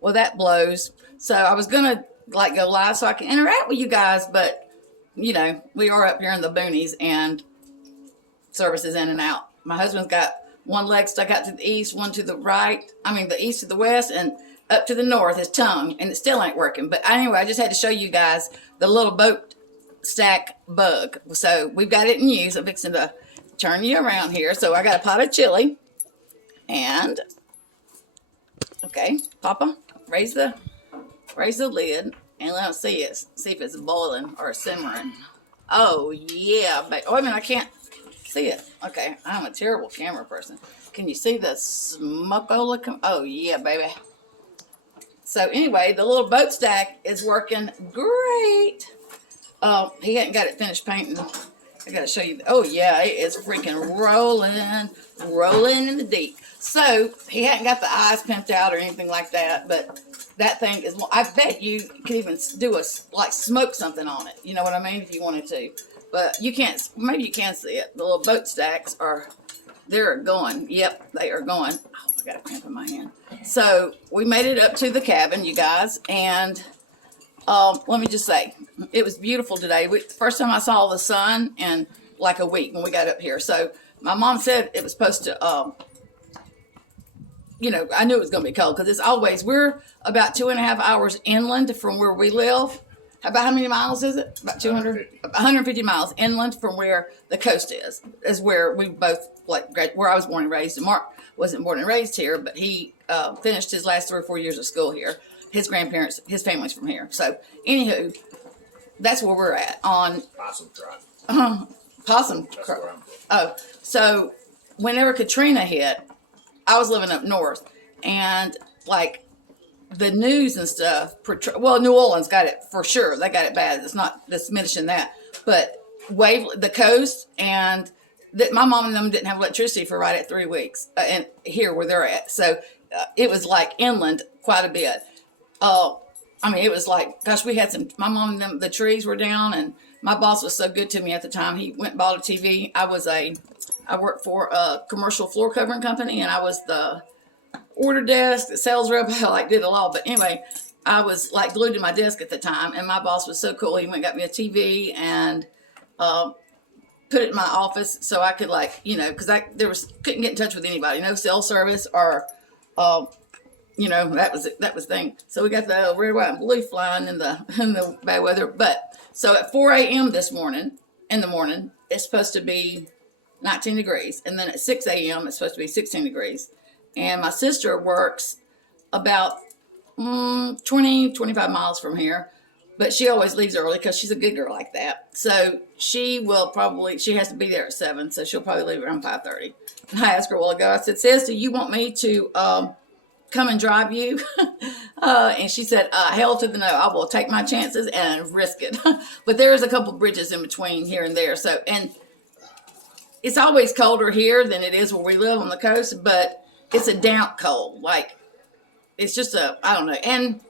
Well, that blows. So I was gonna like go live so I can interact with you guys, but we are up here in the boonies and services in and out. My husband's got one leg stuck out to the east, one to the right. I mean, the east to the west, and up to the north, his tongue, and it still ain't working. But anyway, I just had to show you guys the little boat stack bug. So we've got it in use. I'm fixing to turn you around here. So I got a pot of chili, and okay, Papa, raise the lid and let us see it. See if it's boiling or simmering. Oh yeah, but oh, I mean I can't see it. Okay, I'm a terrible camera person. Can you see the smoke? Oh yeah, baby. So anyway, the little boat stack is working great. He hadn't got it finished painting. I gotta show you. Oh yeah, it is freaking rolling in the deep. So he hadn't got the eyes pimped out or anything like that, but that thing is. I bet you could even do smoke something on it. You know what I mean? If you wanted to, but you can't. Maybe you can see it. The little boat stacks they're going. Yep, they are going. Oh, I got a cramp in my hand. So we made it up to the cabin, you guys, and let me just say, it was beautiful today. First time I saw the sun in like a week when we got up here. So my mom said it was supposed to, I knew it was going to be cold because we're about 2.5 hours inland from where we live. About how many miles is it? About 150 miles inland from where the coast is where we both, where I was born and raised. And Mark wasn't born and raised here, but he finished his last 3 or 4 years of school here. His grandparents, his family's from here. So, anywho, that's where we're at on Possum Drive. Possum. Oh, so whenever Katrina hit, I was living up north, and the news and stuff. New Orleans got it for sure. They got it bad. It's not diminishing that, but the coast and my mom and them didn't have electricity for right at 3 weeks, and here where they're at. So it was like inland quite a bit. It was like, gosh, we had my mom and them, the trees were down, and my boss was so good to me at the time. He went and bought a TV. I worked for a commercial floor covering company, and I was the order desk, the sales rep. I did it all. But anyway, I was glued to my desk at the time, and my boss was so cool. He went and got me a TV and put it in my office so I could because couldn't get in touch with anybody, no cell service or that was the thing. So we got the red, white, and blue flying in the bad weather. But so at 4 a.m. in the morning, it's supposed to be 19 degrees, and then at 6 a.m. it's supposed to be 16 degrees. And my sister works about 20-25 miles from here, but she always leaves early because she's a good girl like that. So she has to be there at 7, so she'll probably leave around 5:30. And I asked her a while ago, I said, "Sis, do you want me to come and drive you?" And she said, "Hell to the no. I will take my chances and risk it." But there's a couple bridges in between here and there. So, and it's always colder here than it is where we live on the coast, but it's a damp cold. It's just I don't know. And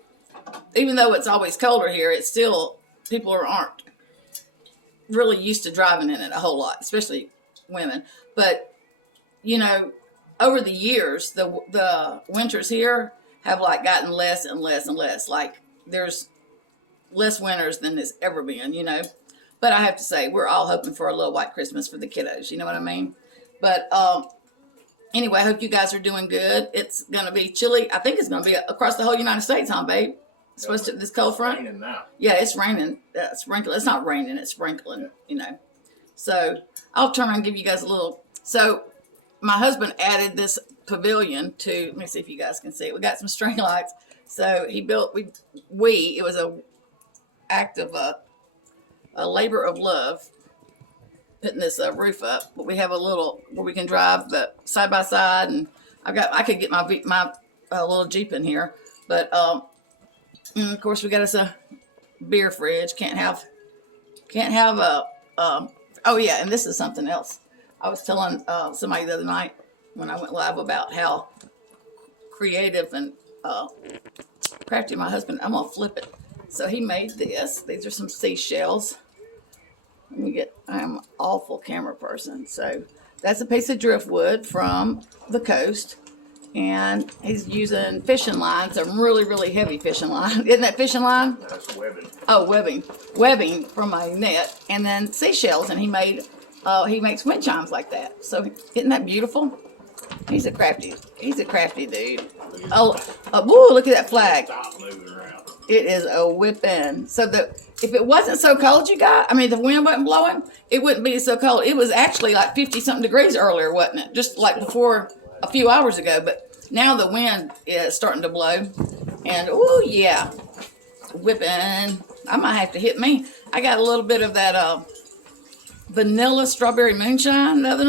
even though it's always colder here, it's still, people aren't really used to driving in it a whole lot, especially women. But, over the years, the winters here have gotten less and less and less. There's less winters than there's ever been, But I have to say, we're all hoping for a little white Christmas for the kiddos. You know what I mean? But anyway, I hope you guys are doing good. It's going to be chilly. I think it's going to be across the whole United States, huh, babe? It's supposed to, this cold front? It's raining now. Yeah, it's raining. Sprinkling. It's not raining, it's sprinkling, So I'll turn around and give you guys a little. So my husband added this pavilion to, let me see if you guys can see it. We got some string lights. So he built, it was a act of a labor of love, putting this roof up. But we have a little where we can drive the side by side, and I could get my little Jeep in here. But and of course we got us a beer fridge. Can't have a oh yeah, and this is something else. I was telling somebody the other night when I went live about how creative and crafty my husband. I'm gonna flip it. So he made this. These are some seashells. I'm an awful camera person. So that's a piece of driftwood from the coast. And he's using fishing line, some really, really heavy fishing line. Isn't that fishing line? That's webbing. Oh, webbing from a net, and then seashells. And he makes wind chimes like that. So isn't that beautiful? He's a crafty dude. Oh, woo! Look at that flag. Stop moving around. It is a whipping. So if it wasn't so cold, the wind wasn't blowing, it wouldn't be so cold. It was actually like 50 something degrees earlier, wasn't it? Just like before a few hours ago. But now the wind is starting to blow, and oh yeah, whipping. I might have to hit me. I got a little bit of that vanilla strawberry moonshine the other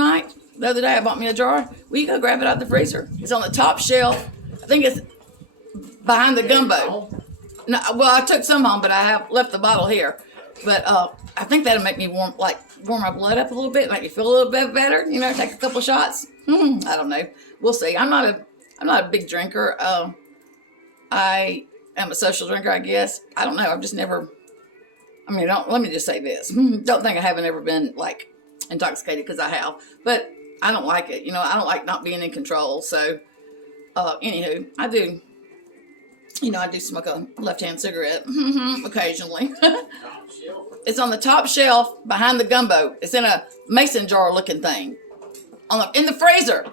day. I bought me a jar. Will you go grab it out of the freezer? It's on the top shelf. I think it's behind the gumbo. No, well, I took some home, but I have left the bottle here. But I think that'll make me warm my blood up a little bit, make me feel a little bit better. Take a couple shots. I don't know. We'll see. I'm not a big drinker. I am a social drinker, I guess. I don't know. I've just never. Let me just say this. Don't think I haven't ever been intoxicated, because I have, but I don't like it. I don't like not being in control. So, anywho, I do. I do smoke a left-hand cigarette occasionally. It's on the top shelf behind the gumbo. It's in a mason jar looking thing in the freezer.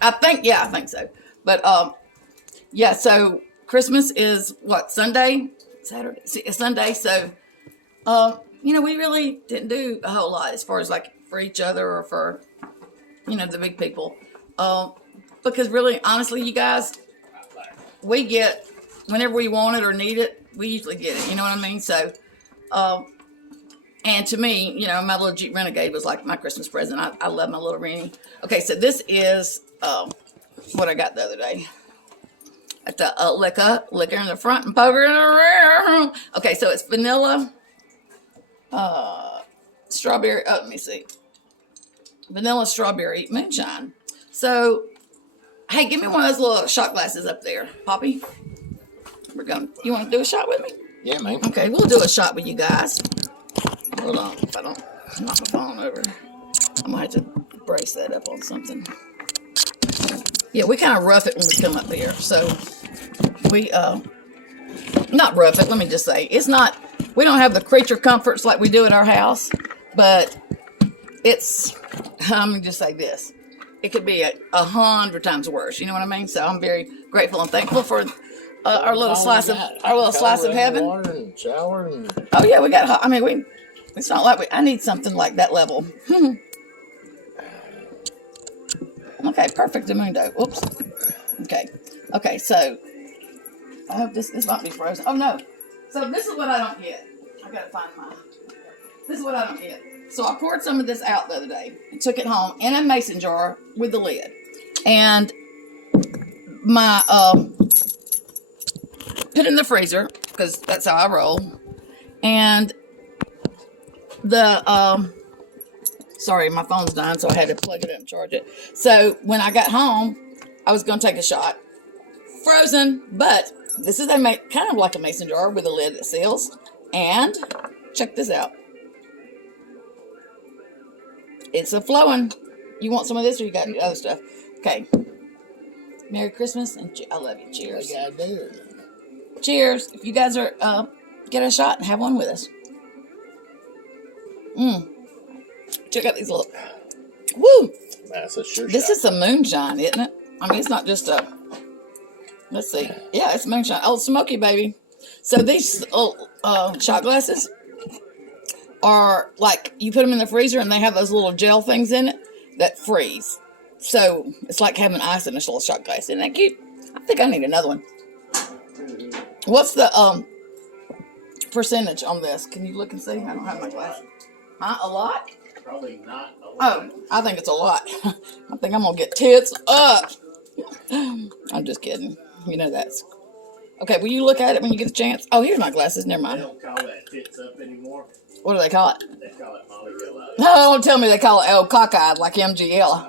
I think so. But yeah. So Christmas is what, Sunday, Saturday, Sunday. So we really didn't do a whole lot as far as for each other or for the big people. Because really, honestly, you guys, we get whenever we want it or need it, we usually get it. You know what I mean? So, and to me, my little Jeep Renegade was like my Christmas present. I love my little Rennie. Okay, so this is what I got the other day. At the liquor in the front and poker in the rear. Okay, so it's vanilla, strawberry. Oh, let me see. Vanilla strawberry moonshine. So, hey, give me one of those little shot glasses up there, Poppy. You want to do a shot with me? Yeah, man. Okay, we'll do a shot with you guys. Hold on, if I don't knock my phone over, I'm gonna have to brace that up on something. Yeah, we kind of rough it when we come up here. So we not rough it. Let me just say, it's not. We don't have the creature comforts like we do at our house, but it's. Let me just say this. It could be 100 times worse. You know what I mean? So I'm very grateful and thankful for our little slice of heaven. Water and shower and... Oh yeah, we got. It's not like I need something like that level. Okay, perfect, Mundo. Oops. Okay. So I hope this might be frozen. Oh no. So this is what I don't get. I gotta find mine. This is what I don't get. So I poured some of this out the other day and took it home in a mason jar with the lid. And my put it in the freezer because that's how I roll. And the sorry, my phone's dying, so I had to plug it in and charge it. So when I got home, I was gonna take a shot. Frozen, but this is kind of like a mason jar with a lid that seals. And check this out. It's a flowing. You want some of this, or you got other stuff? Okay. Merry Christmas, and I love you. Cheers. I gotta do it. Cheers. If you guys are get a shot and have one with us. Check out these little. Woo! That's a sure This shot. is some moonshine, isn't it? It's not just a. Let's see. Yeah, it's moonshine. Old Smoky, baby. So these shot glasses are like, you put them in the freezer and they have those little gel things in it that freeze. So it's like having ice in a little shot glass. Isn't that cute? I think I need another one. What's the percentage on this? Can you look and see? I don't have my glasses. Huh? A lot? Probably not a lot. Oh, I think it's a lot. I think I'm gonna get tits up. I'm just kidding. That's okay. Will you look at it when you get a chance? Oh, here's my glasses. Never They mind. don't call that tits up anymore. What do they call it? They call it Molly Yellow. Oh, don't tell me they call it cockeyed like MGL.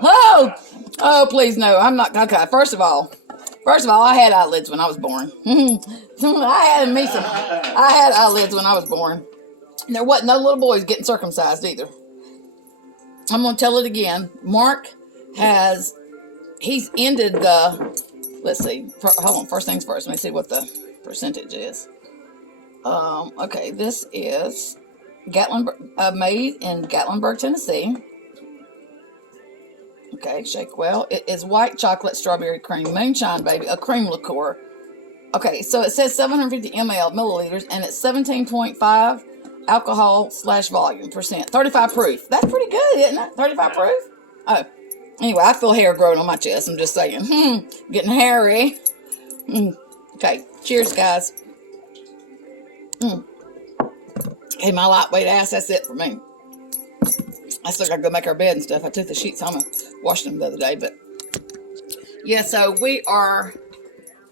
Oh, please no. I'm not cockeyed. First of all, I had eyelids when I was born. I had eyelids when I was born. And there wasn't no little boys getting circumcised either. I'm going to tell it again. Mark has he's ended the, let's see, hold on, first things first, let me see what the percentage is. Okay, this is made in Gatlinburg, Tennessee. Okay, shake well. It is white chocolate strawberry cream moonshine, baby, a cream liqueur. Okay, so it says 750 milliliters, and it's 17.5 alcohol / volume percent, 35 proof. That's pretty good, isn't it? 35 proof. Oh, anyway, I feel hair growing on my chest. I'm just saying, getting hairy. Okay, cheers, guys. Okay, my lightweight ass. That's it for me. I still gotta go make our bed and stuff. I took the sheets home and washed them the other day, but yeah. So we are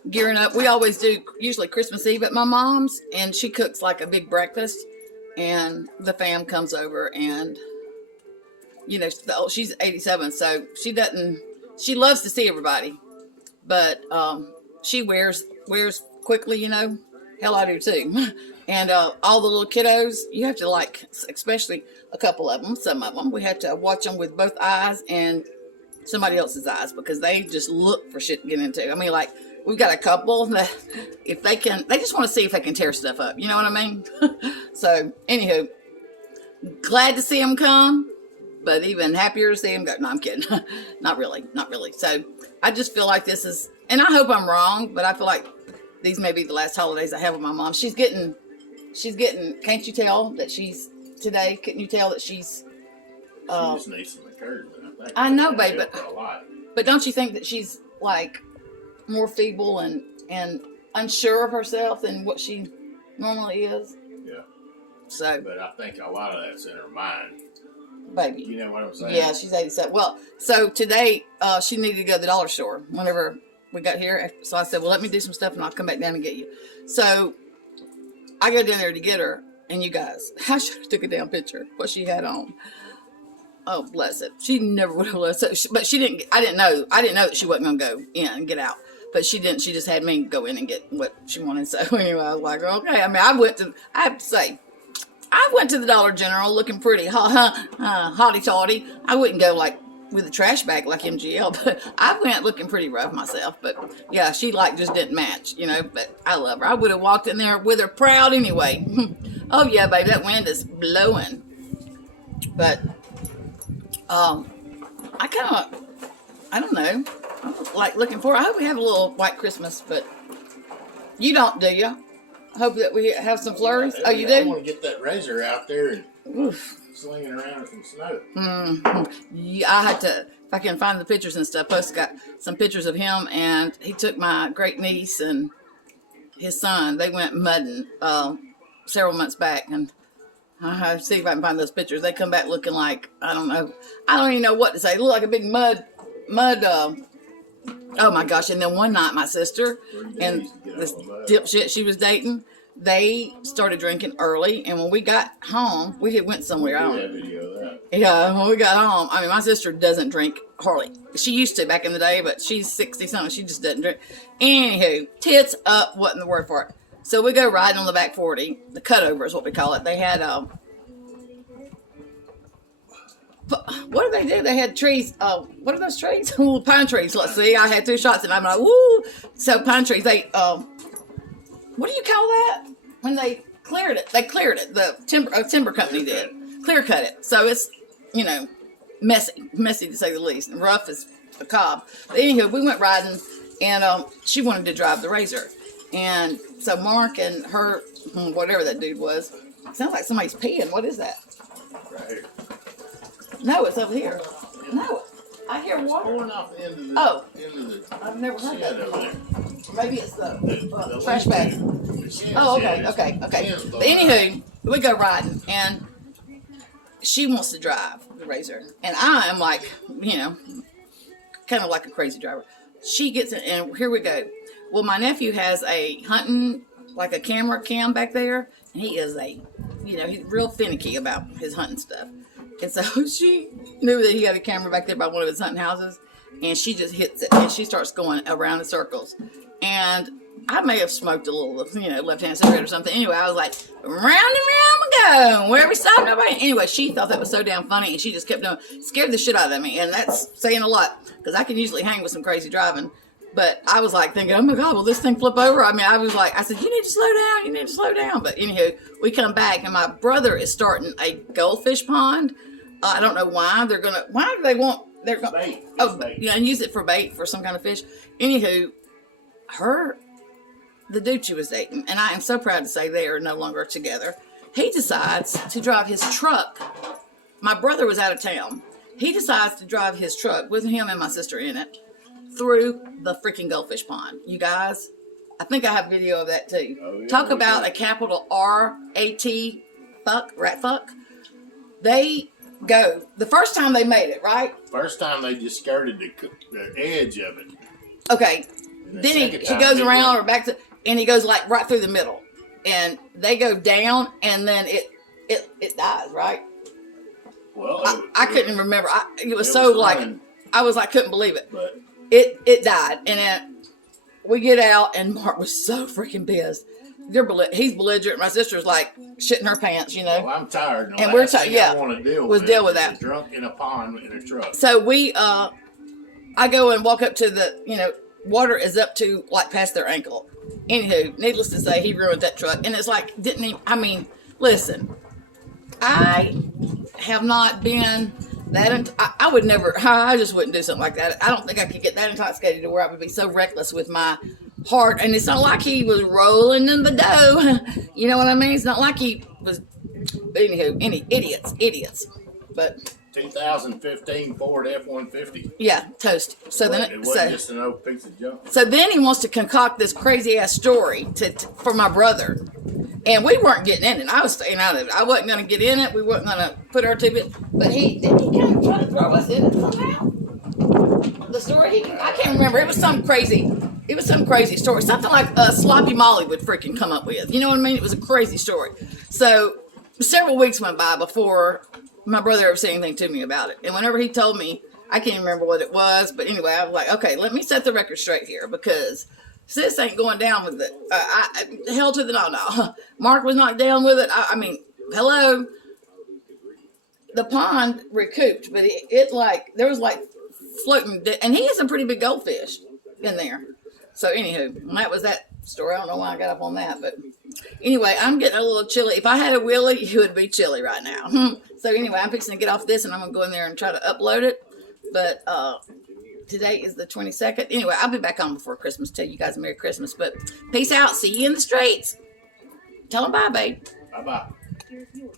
gearing up. We always do usually Christmas Eve at my mom's, and she cooks like a big breakfast, and the fam comes over, and you know she's 87, so she loves to see everybody, but she wears quickly, you know. Hell, I do too. And all the little kiddos, you have to like, especially a couple of them, some of them, we have to watch them with both eyes and somebody else's eyes, because they just look for shit to get into. I mean, like, we've got a couple that if they just want to see if they can tear stuff up. You know what I mean? So, anywho, glad to see them come, but even happier to see them go. No, I'm kidding. Not really. So, I just feel like this is, and I hope I'm wrong, but I feel like these may be the last holidays I have with my mom. She's getting, can't you tell that today, couldn't you tell that she's, She just needs some encouragement, I think. I know, babe, but but don't you think that she's like more feeble and unsure of herself than what she normally is? Yeah. So, but I think a lot of that's in her mind. Baby. You know what I'm saying? Yeah, she's 87. Well, so today she needed to go to the dollar store whenever we got here. So I said, well, let me do some stuff and I'll come back down and get you. So I go down there to get her, and you guys, I should have took a damn picture what she had on. Oh, bless it. She never would have let us. But she didn't. I didn't know that she wasn't going to go in and get out. But she didn't. She just had me go in and get what she wanted. So anyway, I was like, okay. I mean, I have to say, I went to the Dollar General looking pretty hotty-toddy. I wouldn't go like with a trash bag like MGL, but I went looking pretty rough myself. But yeah, she like just didn't match, you know. But I love her. I would have walked in there with her proud anyway. Oh yeah, baby, that wind is blowing. But I don't know. I'm like looking for. I hope we have a little white Christmas, but you don't, do you? I hope that we have some flurries. Oh, you do? I want to get that razor out there and sling it around in some snow. Yeah, I had to, if I can find the pictures and stuff, Post got some pictures of him, and he took my great niece and his son. They went mudding several months back, and I have to see if I can find those pictures. They come back looking like, I don't even know what to say. They look like a big mud. Oh my gosh! And then one night, my sister and this dipshit she was dating, they started drinking early. And when we got home, we had went somewhere. Yeah, when we got home, I mean, my sister doesn't drink hardly. She used to back in the day, but she's 60 something. She just doesn't drink. Anywho, tits up wasn't the word for it. So we go riding on the back 40. The cutover is what we call it. They had what did they do? They had trees. What are those trees? Ooh, pine trees. Let's see. I had 2 shots and I'm like, woo. So pine trees. They what do you call that? When they cleared it. They cleared it. The timber company did clear cut it. So it's messy to say the least, and rough as a cob. But anyway, we went riding, and she wanted to drive the Razor, and so Mark and her, whatever that dude was, sounds like somebody's peeing. What is that? Right here. No, it's over here. No, I hear water. Pouring off the end of the I've never heard that over there. before. Maybe it's the trash bag. Oh, okay. But anywho, we go riding, and she wants to drive the Razor, and I am like, kind of like a crazy driver. She gets in, and here we go. Well, my nephew has a hunting, like a camera cam back there, and he is he's real finicky about his hunting stuff. And so she knew that he had a camera back there by one of his hunting houses. and she just hits it, and she starts going around in circles. And I may have smoked a little, left-handed cigarette or something. Anyway, I was like, round and round we go. Wherever we stop, nobody. Anyway, she thought that was so damn funny, and she just kept doing, scared the shit out of me. And that's saying a lot, because I can usually hang with some crazy driving. But I was like thinking, oh my God, will this thing flip over? I mean, I said, you need to slow down. You need to slow down. But anywho, we come back, and my brother is starting a goldfish pond. I don't know why why do they want, they're going Bait. to, and use it for bait for some kind of fish. Anywho, the dude she was dating, and I am so proud to say they are no longer together. He decides to drive his truck. My brother was out of town. He decides to drive his truck with him and my sister in it through the freaking goldfish pond. You guys, I think I have video of that too. Oh, yeah, Talk about a capital R-A-T rat fuck. They go, the first time they made it, right? First time they just skirted the edge of it. Okay. And the Then he second time goes they around went- or back to, and he goes like right through the middle. And they go down, and then it dies, right? Well, I couldn't remember. It was it so was like, running, I was like, couldn't believe it. but It died. And then we get out, and Mark was so freaking pissed. He's belligerent. My sister's like shitting her pants, well, I'm tired. And we're tired. Yeah, I want to deal was with deal with is that. Drunk in a pond in a truck. So I go and walk up to the, water is up to like past their ankle. Anywho, needless to say, he ruined that truck. And it's like, listen, I have not been that, I would never, I just wouldn't do something like that. I don't think I could get that intoxicated to where I would be so reckless with my heart. And it's not like he was rolling in the dough. You know what I mean? It's not like he was, anywho, idiots. But 2015 Ford F-150. yeah, toast. So then, It wasn't just an old piece of junk. So then he wants to concoct this crazy ass story for my brother. And we weren't getting in it. I was staying out of it. I wasn't going to get in it. We weren't going to put our two bit. But he kind of try to throw us in it somehow. The story, I can't remember. It was some crazy story. Something like Sloppy Molly would freaking come up with. You know what I mean? It was a crazy story. So several weeks went by before my brother ever said anything to me about it. And whenever he told me, I can't remember what it was. But anyway, I was like, okay, let me set the record straight here, because sis ain't going down with it. Hell to the no. Mark was not down with it. I mean, hello. The pond recouped, but there was like floating, and he has some pretty big goldfish in there. So anywho, that was that story. I don't know why I got up on that, but anyway, I'm getting a little chilly. If I had a Willie, it would be chilly right now. So anyway, I'm fixing to get off this, and I'm going to go in there and try to upload it. But today is the 22nd. Anyway, I'll be back on before Christmas. Tell you guys a Merry Christmas. But peace out. See you in the streets. Tell them bye, babe. Bye-bye.